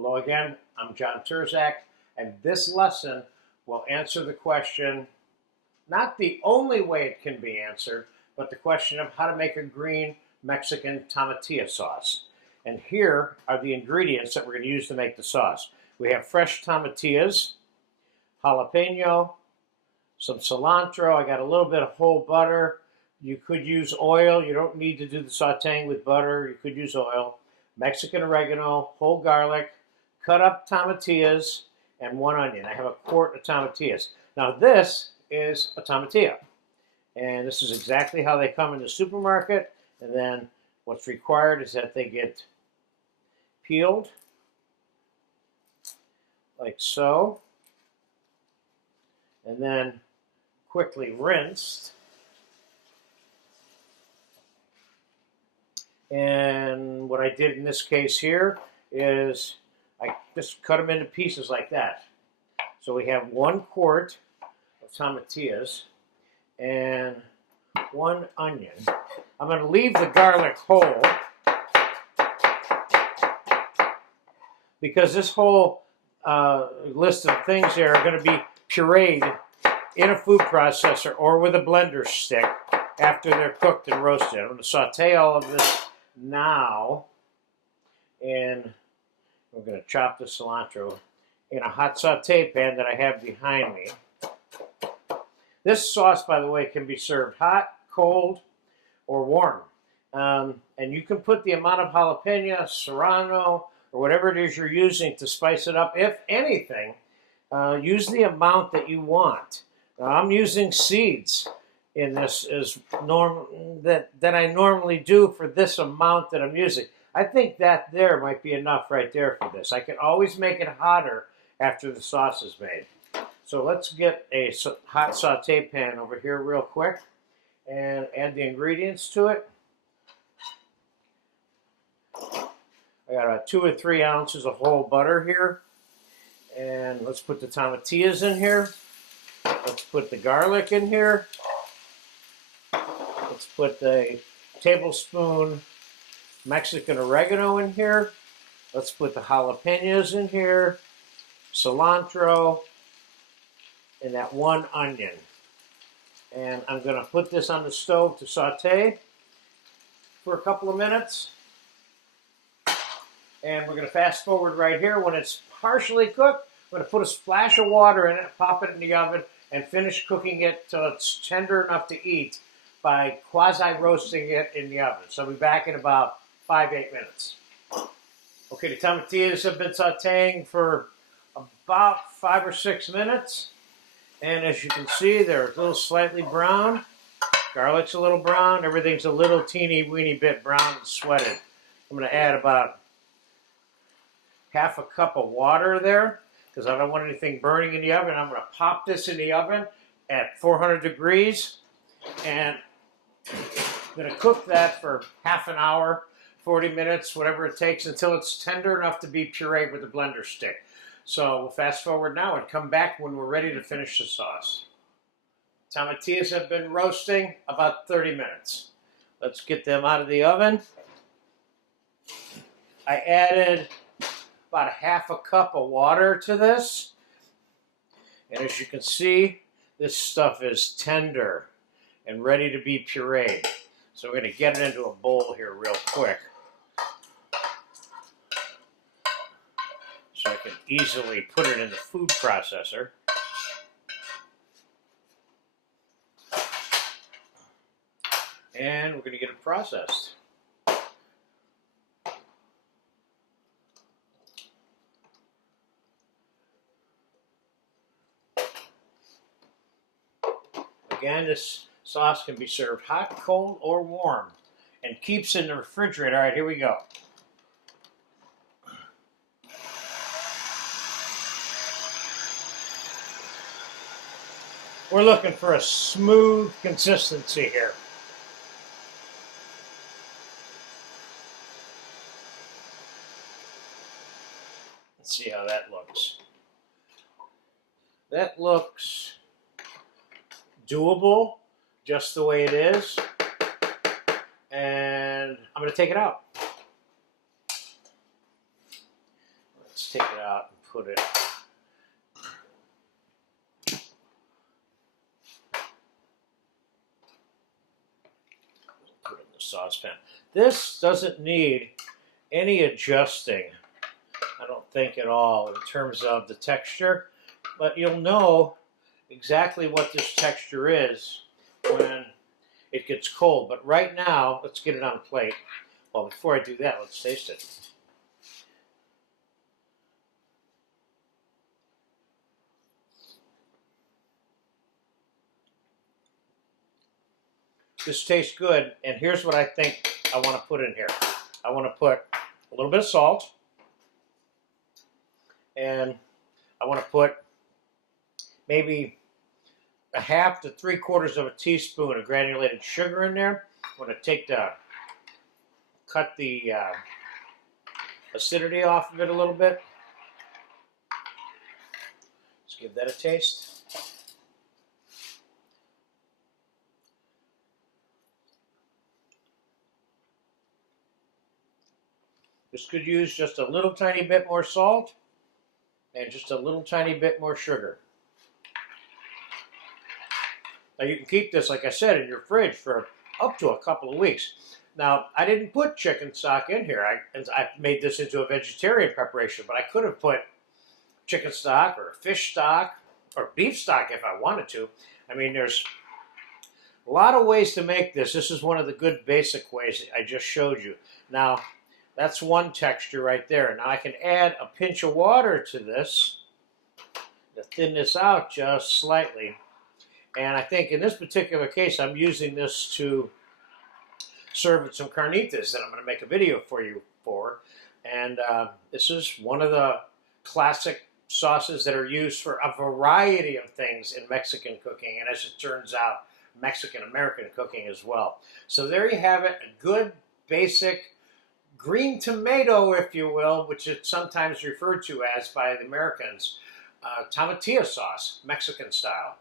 Hello again, I'm John Turzak, and this lesson will answer the question, not the only way it can be answered, but the question of how to make a green Mexican tomatillo sauce. And here are the ingredients that we're going to use to make the sauce. We have fresh tomatillos, jalapeno, some cilantro. I got a little bit of whole butter. You could use oil. You don't need to do the sautéing with butter. You could use oil. Mexican oregano, whole garlic, cut up tomatillos, and 1 onion. I have a quart of tomatillos. Now this is a tomatillo. And this is exactly how they come in the supermarket. And then what's required is that they get peeled, like so, and then quickly rinsed. And what I did in this case here is I just cut them into pieces like that. So we have 1 quart of tomatillos and 1 onion. I'm going to leave the garlic whole because this whole list of things here are going to be pureed in a food processor or with a blender stick after they're cooked and roasted. I'm going to saute all of this now, and we're going to chop the cilantro in a hot saute pan that I have behind me. This sauce, by the way, can be served hot, cold, or warm. And you can put the amount of jalapeno, serrano, or whatever it is you're using to spice it up. If anything, use the amount that you want. I'm using seeds in this as that I normally do for this amount that I'm using. I think that there might be enough right there for this. I can always make it hotter after the sauce is made. So let's get a hot saute pan over here real quick and add the ingredients to it. I got about 2 or 3 ounces of whole butter here. And let's put the tomatillos in here. Let's put the garlic in here. Let's put the tablespoon Mexican oregano in here. Let's put the jalapenos in here, cilantro, and that 1 onion. And I'm going to put this on the stove to saute for a couple of minutes. And we're going to fast forward right here. When it's partially cooked, I'm going to put a splash of water in it, pop it in the oven, and finish cooking it till it's tender enough to eat by quasi-roasting it in the oven. So I'll be back in about 5-8 minutes. Okay, the tomatillos have been sauteing for about 5 or 6 minutes. And as you can see, they're a little slightly brown. Garlic's a little brown. Everything's a little teeny weeny bit brown and sweated. I'm going to add about half a cup of water there because I don't want anything burning in the oven. I'm going to pop this in the oven at 400 degrees. And I'm going to cook that for half an hour, 40 minutes, whatever it takes, until it's tender enough to be pureed with a blender stick. So we'll fast forward now and come back when we're ready to finish the sauce. Tomatillos have been roasting about 30 minutes. Let's get them out of the oven. I added about half a cup of water to this. And as you can see, this stuff is tender and ready to be pureed. So we're going to get it into a bowl here real quick, so I can easily put it in the food processor. And we're going to get it processed. Again, this sauce can be served hot, cold, or warm, and keeps in the refrigerator. All right, here we go. We're looking for a smooth consistency here. Let's see how that looks. That looks doable, just the way it is. And I'm going to take it out. Let's Let's take it out and put it. Put it in the saucepan. This doesn't need any adjusting, I don't think, at all in terms of the texture, but you'll know exactly what this texture is when it gets cold. But right now, let's get it on a plate. Well, before I do that, let's taste it. This tastes good, and here's what I think I want to put in here. I want to put a little bit of salt, and I want to put maybe a half to 3/4 of a teaspoon of granulated sugar in there. I'm going to cut the acidity off of it a little bit. Let's give that a taste. This could use just a little tiny bit more salt and just a little tiny bit more sugar. Now you can keep this, like I said, in your fridge for up to a couple of weeks. Now, I didn't put chicken stock in here. I made this into a vegetarian preparation, but I could have put chicken stock or fish stock or beef stock if I wanted to. I mean, there's a lot of ways to make this. This is one of the good basic ways I just showed you. Now, that's one texture right there. Now I can add a pinch of water to this to thin this out just slightly. And I think in this particular case, I'm using this to serve with some carnitas that I'm going to make a video for you for. And this is one of the classic sauces that are used for a variety of things in Mexican cooking. And as it turns out, Mexican-American cooking as well. So there you have it, a good basic green tomato, if you will, which it's sometimes referred to as by the Americans, tomatillo sauce, Mexican style.